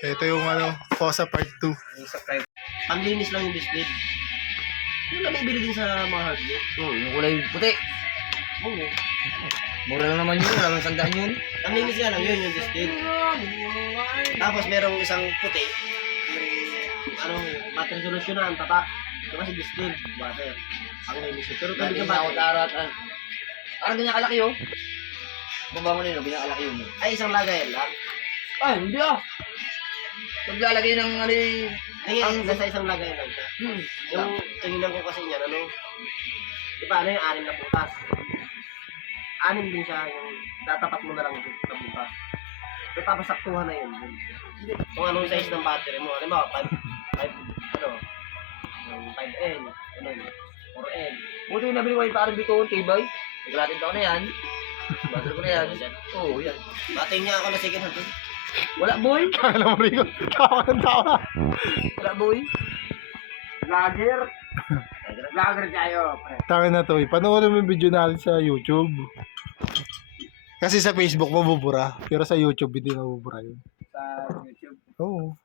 Ito yung Fossa Part 2. Ang linis lang yung display. Yung nabibili din sa mga hardware. Oo, yung kulay puti. Oo. Mura lang naman yun, wala nang sandaan yun. Ang linis nga lang yun yung display. Tapos merong isang puti. Yung water resolution na ang tatak. Ito kasi display, water. Ang linis yun. Pero Dati tubig na na ako water. taratan. Parang ganyan kalaki yun. Baba mo nila, ganyan kalaki yun. Ay, isang lagayan lang. Ay, hindi ah. Paglalagay ng Ay, nasa isang lagayan lang siya. Yung tinginan ko kasi niyan, di ba yung 6 na butas? 6 din siya, yung tatapat mo na lang sa butas. So, tapos saktuhan na yun. Kung anong size ng battery mo, alam mo, 5N, 4N. Buti yung nabili ko yung parang bito, tibay. Naglatin ko na yan. Battery ko na yan. Oo, yan. Bating niya ako na second hand. Wala boy. Kala mo rin ko. Tawa ng tawa. Wala boy. Vlogger. Vlogger tayo. Tangin na to eh. Panoorin mo yung video natin sa YouTube. Kasi sa Facebook mabubura. Pero sa YouTube hindi mabubura yun. Sa YouTube. Oo.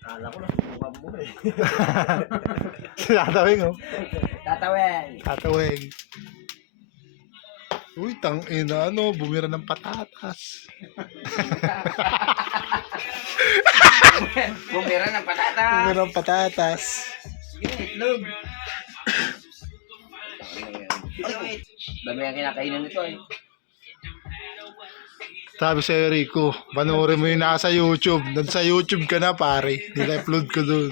Kala ko na, subukan mo eh. Tatawing oh. Tatawin. Tatawing. Uy, tangina bumira ng patatas. Bumira ng patatas. Bumira ng patatas. Sige, itlog. Dami ang kinakainan nito eh. Sabi sa Rico, panoorin mo yung nasa YouTube. Sa YouTube ka na pare. Nila-upload ko dun.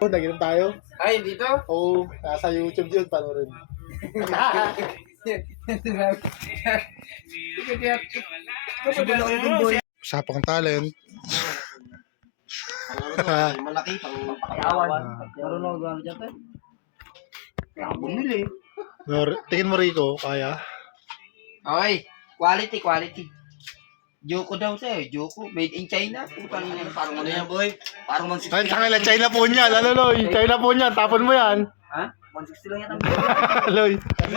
Oh, naginom tayo? Ay, dito? Oo, nasa YouTube yun. Panoorin mo. Usapang talent. Malaki, pang Pakayawan. Marunong ako gawin dyan. Kaya ako bumili. Tingin mo Rico, kaya? Okay. Quality. Joko daw siya eh. Joko. Made in China. Putang ina. Parang ano yan boy. Parang 160 Ay, lang. tangila, China po niyan. Ano, Loy? China po niyan. Tapon mo yan. Ha? 160 lang yan ang Loy.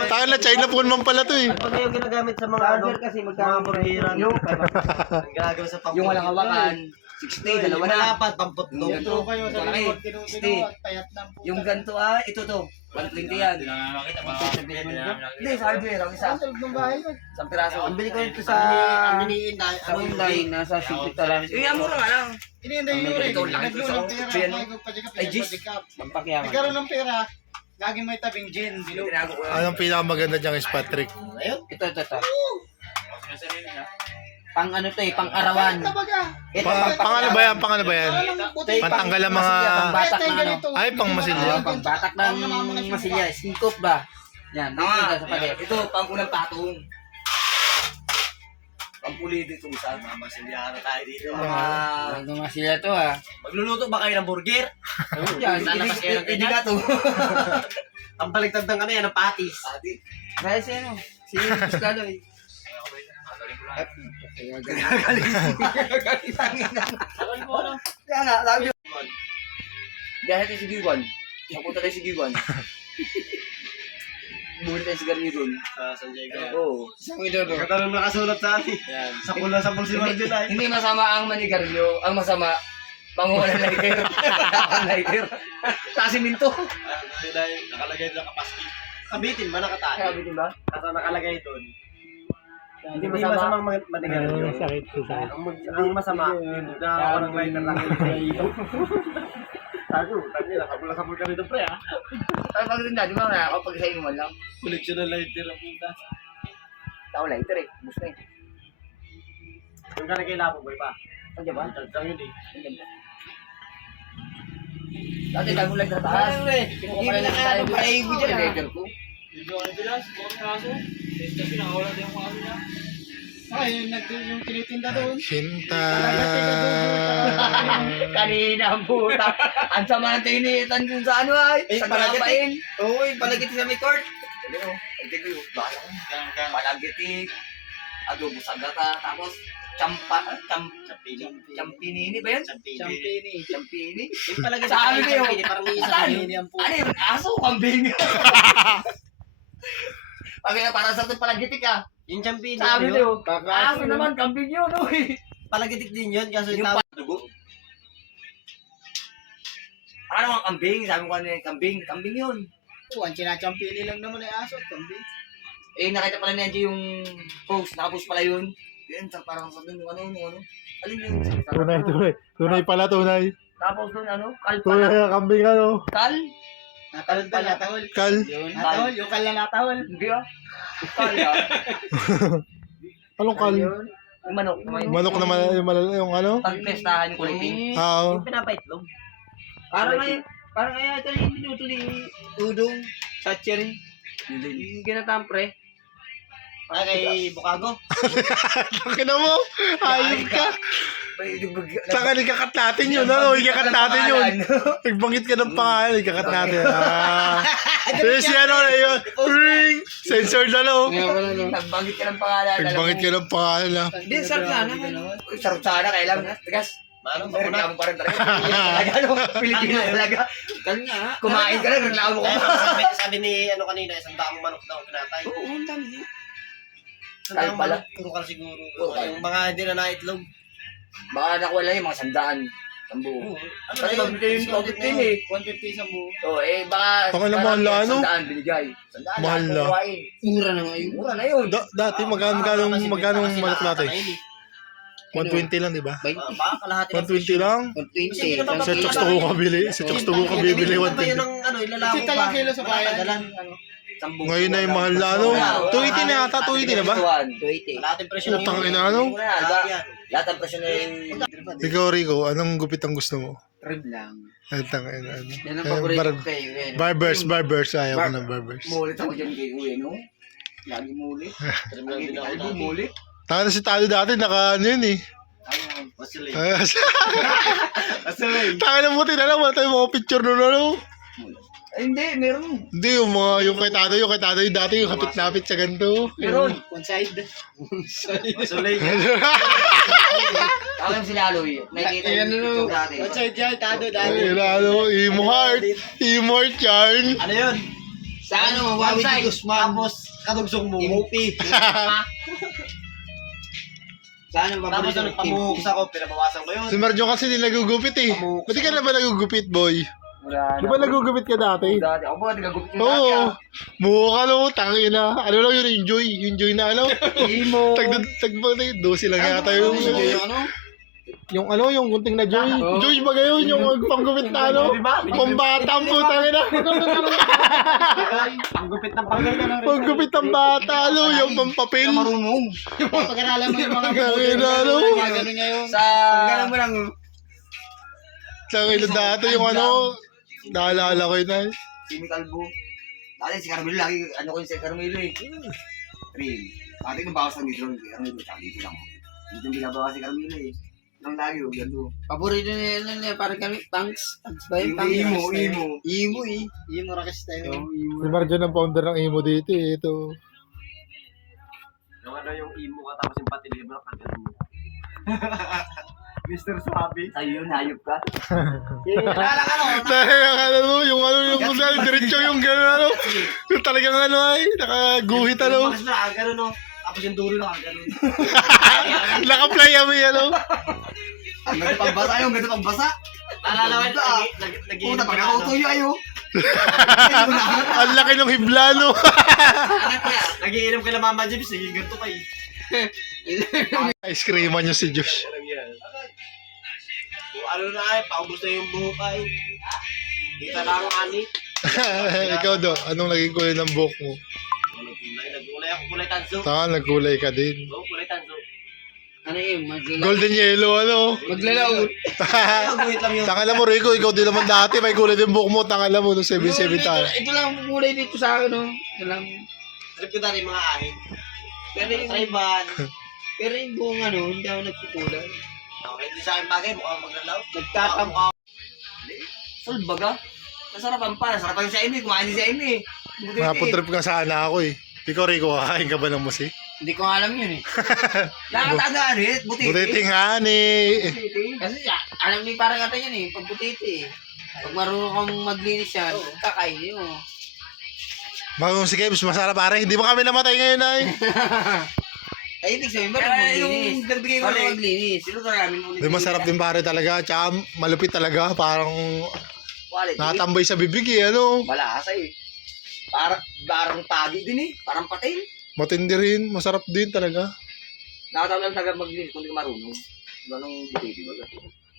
Tangila, China po naman pala to eh. Ano yung ginagamit sa mga Charger kasi magkano mga burgeran? yung Ang ginagawa sa pampulit. yung walang hawakan. 60, dalawa na. Malapad, pamputlo. Yung ganito. Malaki. 60. Yung ganito ito to. 120 yan. Hindi, sa hardware. Ang isa. Isang piraso. Ang bili ko ito sa aminiin na Sa online, nasa 60 lang. Eh, mura nga lang. Ito, laki ko sa option. Ay, Gis. Pampakiyaman. Nagkaroon ng pera, lagi may tabing gin. Tinago ko. Anong pinakamaganda diyang is Patrick? Ayun. Ito. Pang ano to eh, pang arawan. Ito, Pang ano ba yan? Pang ano ba yan? Pantanggal ang mga... Pang batak na ano. Ay, pang masilya. Pang batak ng masilya. Singkop ba? Yan, dito sa pader. Ito, pang unang patong. Pang puli dito isa. Masilyahan na tayo dito. Mga masilya to ha. Magluluto ba kayo ng burger? Yan, Lalabas kayo ng hindi ka to. Ang baligtad ng ano yan, ng patis. Dahil si ano, si Piscalo eh. Kaya nga, sabi yun. Dahil tayo si Giwan. Napunta tayo si Giwan. Bumili tayo si Garni doon. Sa San Diego. Oo. Isang ito doon. Katanong nakasulat sa atin. Sa pula sa pulsi Marjolay. Hindi masama ang manigaryo. Ang masama, panguha ng lighter. Ang lighter. Tasiminto. Nakalagay doon kapasti. Kabitin ba nakatali? Sabi din ba? At nakalagay doon. Hindi Hindi masama. masamang manigarilyo. Sakit sa Ang masama, na ako ng lighter lang sa iyo. Sabi ko, tagi, nakabula-kabul kami doon pre ah. Ay, pag rin na, di ba na ako pag sa inuman lang. Koleksyon ng lighter ang punta. Tao lighter eh. Bus na eh. Yung ka na kay Lapo boy pa. Andiyan ba? Tag yun eh. Andiyan ba? Dati tayo lang sa taas. Kinuha pa lang tayo doon. Ay, ibo dyan lighter ko. Ay, yung tinitinda doon. Hinta. Kanina ang puta. Ang sama ng tinitan dun sa ano ay. Eh, Sa palagati. trapain. Oo, palagit sa may court. Sabi ko, pagtigil ko, baka palagiti. Adobo sagata. Tapos, champinini ba yan? Champini. Yung palagit Sa ano yun? parang may isa Saan? kanini ang puta. Ano yun? Aso, kambing. Pag para sa atin palagitik ah. Yung champion Sabi yun. niyo, aso naman, kambing yun, uy. Palagitik din yun, kaso yung Yung tawag. dugo. Ano ang kambing? Sabi ko kanina yung kambing. Kambing yun. Oo, ang chinachampion lang naman ay aso at kambing. Eh, nakita pala niya dyan yung post. Nakapost pala yun. Yun, parang sabi nung ano. Alin yun? Tunay, tunay. Tunay pala, tunay. Tapos doon ano? Kal Tunay pala. ang kambing ano. Kal? Natahol ba? Natahol. Kal. Yun. Natahol, yung kala natahol. Hindi ah. Kal ah. Anong kal? Yun. Yung manok. Manok na yung ano? Pagpestahan yung kuliting. Oo. Yung pinapaitlog. Parang kaya ito yung minuto ni Udong sa cherry. Yung ginatampre. Ay, kay Bukago. Takina mo. Ayun ka. Saka ikakat natin yun, ano? Ikakat natin yun. Nagbangit ka ng pangalan, ikakat natin. Pero si ano, yun. Ring! Censored ano? Nagbangit ka ng pangalan. Nagbangit ka ng pangalan, ah. Hindi, sarap sana. Sarap sana, kailan. Tigas. Manong May bakuna. reklamo pa rin talaga. Talaga, no? Pilipino talaga. Kumain ka na, reklamo ka pa. Sabi ni ano kanina, isang daang manok daw pinatay. Oo, ang dami niya. Isang daang Kal pala. manok, puro kal siguro. Oo, kal. Yung mga hindi na naitlog. Baka nakuha lang yung mga 100. Ang buo. Ano Kasi magbigay yung 115 eh. 150 sa buo. Oo, eh baka... Baka na mahal na ano? 100 binigay. 100 Mahal na. Mura na ngayon. Mura na yun. Dati, magkano manok natin? 120 lang, di ba? Baka kalahati ng 120 lang? 120. Sa Chokes to go ka bili. Sa Chokes to go ka bibili, Yun 120. ng ano, ilalako Kasi talang kilo sa bayan. Dalan. Ngayon na yung mahal na ano. 280 na yata, 280 na ba? 280. Kalahating presyo lang Utang yun. ina, ano? Lahat yan. Lahat ang presyo na yung... Ikaw, Rico, anong gupit ang gusto mo? Rib lang. Ay, tanga ina, ano? Yan ang Eh, paborito bar- ko kayo. Barbers. Ayaw ko ng barbers. Mulit ako dyan kay Uwe, no? Lagi mulit. Lagi tayo mulit. Tanga na si Talo dati, naka ano yun eh. Ayun. Masili. Tanga na buti na lang, wala tayong mga picture nun ano. Ay, hindi, meron. Hindi, yung kay Tado yung dati, yung kapit-napit sa ganito. Meron. One side. Masuli. Ako yung sila Aloy. Nakikita yung picture dati. One side yan, tado Ay, dali. ano, emo heart yarn. Ano yun? Sa ano, one side. Tapos, kadugsong mo. Imupi. Saan ang Tapos nung pamuhukos ako, pinabawasan ko yun. Si Marjo kasi di nagugupit eh. Ba't ka na ba nagugupit, boy? Wala Di ba nagugupit ka dati? Dati. Ako ba, nagagupit yung dati Oo. ah. Mukha ka no, tangina. Ano lang yun, yung joy na ano. Imo. Dosi lang yata yung yung kunting na joy. Joy ba gayon? Yung panggupit na ano? Pambata ang putang ina. Ang gupit ng pagkita ng Panggupit ng bata, ano? Yung pampapel. Marunong. Pag-aralan mo yung mga Tangina, ano? gano'n niya yung... Sa... Ganun mo lang. Tangina dati yung ano. Naalala ko yun ay. Si Calvo. Dati si Carmelo lagi, ano ko yung si Carmelo eh. Rin. Dati nabawas lang dito. Carmelo, tsaka dito lang. Dito yung binabawas si Carmelo eh. Nang lagi, huwag yan doon. Paborito niya parang kami, tanks. Tanks ba yun? Imo eh. Yung Maracas tayo. Si Marjo ng founder ng emo dito eh. Ito. Yung ano yung imo ka tapos yung patilibro ka ganun mo. Mr. Suabe. Sa'yo yun, hayop ka. Ano mo, yung kung diretso yung gano'n ano. Yung talagang ano ay, nakaguhit ano. Bakit na gano'n no? Tapos yung dulo na gano'n. Naka-fly away ano. Ang ganda pambasa yung ganda pambasa. Naalala ko ito ah. Puta, pag nakautuyo ayo. Ang laki ng hiblano. Nagiinom kay Mama James, naging ganito kay. Ice creaman nyo si Josh. Kung ano na ay, paubos na yung buhok ay. Kita na ang ani. Ikaw do, anong naging kulay ng buhok mo? Nagkulay ako, kulay tanso. Saka nagkulay ka din. Oo, kulay tanso. Ano yun? Golden yellow ano. Maglalaot. Guhit lang yun. Tangala mo Rico, ikaw din naman dati may kulay din buhok mo. Tangala mo nung 7-7 tayo. Ito lang ang kulay dito sa akin, no? Ito lang. Trip ko dati yung mga ahing. Pero yung, Trayban. pero yung buong ano, hindi ako nagpukulay. Okay, hindi sa akin bagay, mukhang maglalaw. Nagtatampo. Full baga. Nasarapan pa. Nasarapan yung sa Amy. Kumain din si Amy. Naputrip ka sana ako eh. Ikaw Rico, kakain ka ba ng musi? Hindi ko alam yun eh. Nakatandaan eh. Butiti. Butiting hani. Kasi alam ni parang ata yan eh, pag butiti eh. Pag marunong kang maglinis yan, kakainin mo. Bagong si Kebs, masarap pare. Hindi ba kami namatay ngayon ay? Ay, ibig sabihin ba Kaya nung yung maglinis? nagbigay ko Paano ulit. maglinis? Sinuto namin ulit. Di masarap din pare talaga. Tsaka malupit talaga. Parang Quality. nakatambay sa bibig eh. Ano? Malasa eh. Parang tagi din eh. Parang patin. Matindi rin. Masarap din talaga. Nakatawa lang taga maglinis kung di ka marunong. Ganong butiti ba?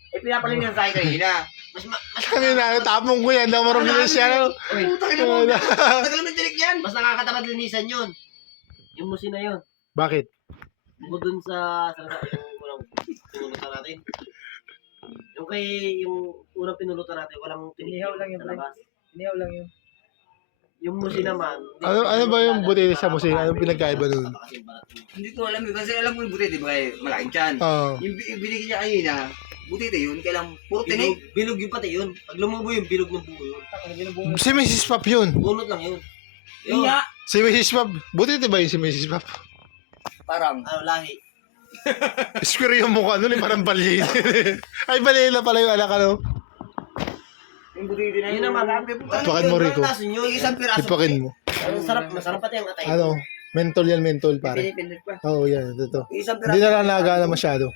Eh, pinapalinis sa akin kanina. Mas Kanina, tapong ko yan. Daw marunong siya. Ano? Puta ka naman. Tagal na tinik yan. mas nakakatamad linisan yun. Yung musi na yun. Bakit? Bukod dun sa yung unang pinulutan natin. Yung unang pinulutan natin, walang Inihaw lang yun, sa labas. Inihaw lang yun. Yung musi naman. Ano ba yung buti sa musi? Anong pinagkaiba nun? Hindi ko alam yun. Kasi alam mo yung butiti ba eh. Malaking tiyan. Oo. Yung binigyan niya kanina. Butiti yun. Kailang puro tinik. Bilog yung pati yun. Pag lumubo yung bilog ng buo yun. Si Mrs. Pop yun. Bunot lang yun. Yun nga. Si Mrs. Pop. Buti ba yung si Mrs. Pop? Parang. Ano, lahi. Square yung mukha nun eh. Parang balyin. Ay, balyin na pala yung anak ano. Yung butiti na Yun naman. Ipakin mo, Rico. Yun, isang piraso. Ipakin mo. Masarap pati ang atay. Ano? Mentol yan, mentol pare. Pinipindot pa. Oo, yan. Ito. Isang Hindi piraso. na lang nagana masyado.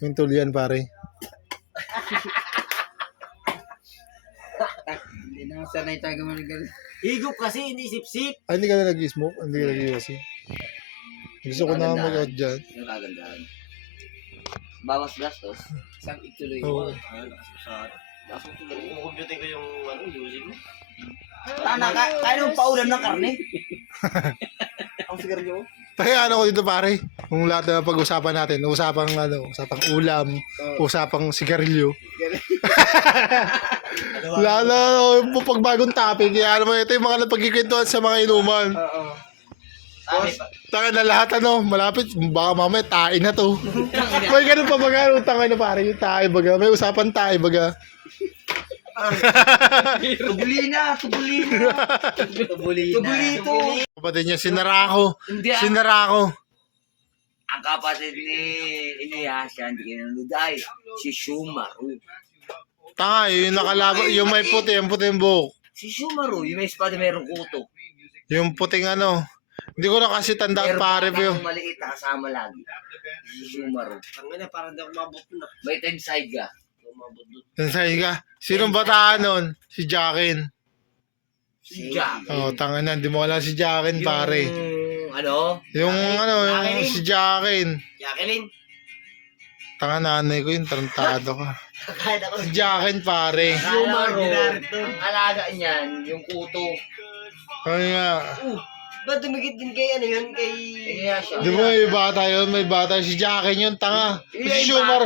Mentol yan pare. Hindi na sanay tayo manigal. Higop kasi, hindi sip-sip. Ay, hindi ka na nag-smoke? Hindi ka nag-iwasi? Gusto ko na mag-out dyan. Yung kagandahan. Bawas gastos. Isang ituloy. Oo. Kaso kumukomputin ko yung music mo. Kaya nung paulam ng karne. Ang sigarilyo. Kaya ano ko dito pare, kung lahat na pag-usapan natin, usapang ulam, usapang sigarilyo. Lalo, yung pagbagong topic, kaya ano mo, ito yung mga napagkikwentuhan sa mga inuman. Oo. Taka na lahat malapit, baka mamaya tae na to. May ganun pa baga, utang na pare, yung tae baga, may usapan tae baga. Tubulina. Tubulito. Kapatid niya, sinarako. Hindi ah. Sinarako. Ang kapatid ni Inuyasha, hindi kinanudai. Si Shumaru. Tanga, yung nakalaban, yung may puti, yung puting buhok. Si Shumaru, yung may espada merong kuto. Yung puting hindi ko na kasi tandaan pare po yung. Maliit na kasama lagi. Si Shumaru. Tangina, parang di ako mabot na. May time side ka. Umabot doon. Saan ka? Sinong bataan nun? Si Jackin. Si Jack. Oh, tanga na, hindi mo alam si Jackin pare. Yung Jacqueline. si Jackin. Jacqueline. Tanga nanay ko yun, tarantado ka. Kahit ako. Si Jackin pare. Shumaru. Ginarito. Ang alaga niyan, yung kuto. Ano nga. Ba't dumikit din kay ano yun? Kay... Inuyasha. Di ba may bata yun? May bata. Si Jackin yun, tanga. Si Shumar.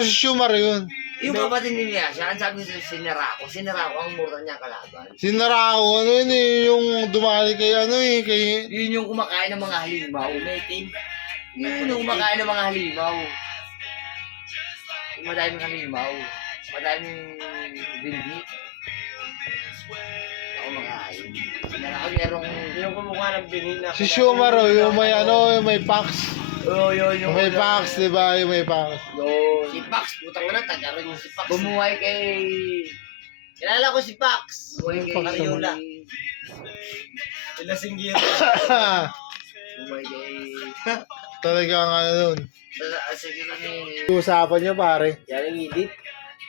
Si Shumar yun. Yung kapatid ni Inuyasha, ang sabi niya Sinarako. Sinarako ang mura niya kalaban. Sinarako, ano yun eh, yung dumali kay kay. Yun yung kumakain ng mga halimaw. May team. Yun yung kumakain ng mga halimaw. Yung madaming halimaw. Madaming bilbi. Ako makain. Sinarako merong... Yung kumukuha ng binil na... Si Shumar, yung may yung may packs. Oo, yun Yung may packs, di ba? Yung may packs. Yun. Si Pax, putang na, taga rin yung si Pax. Bumuhay kay... Kilala ko si Pax. Bumuhay kay... Mariola. Sila singgiro. Bumuhay kay... Talagang nun. Sige na ni... Usapan niyo pare. Yan ang edit.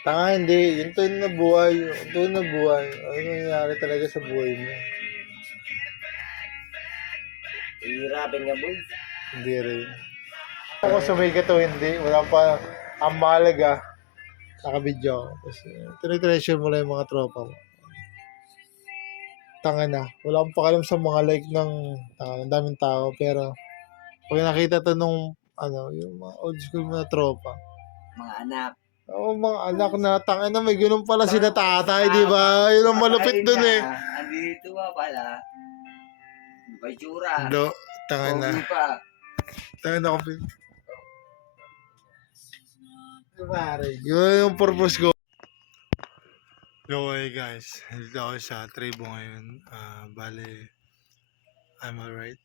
Tanga hindi, yung tuwing na buhay, ano nangyari talaga sa buhay mo? Ihirapin nga boy. Hindi rin. Ako sumigat to, hindi. Wala pa ang mahalaga. Naka-video ako. Tapos, tinitreasure mo lang yung mga tropa mo. Tanga na. Wala akong pakalam sa mga like ng daming tao. Pero, pag nakita to nung, yung mga old school na tropa. Mga anak. Oo, mga anak na, tanga na, may ganun pala sila tatay, di ba? Yun ang malupit dun eh. Andito ba pala? May tsura. Do, tanga na. Pogi pa. Tanga na ko. Yun yung purpose ko. Okay guys, dito ako sa tribo ngayon. Bale, I'm alright.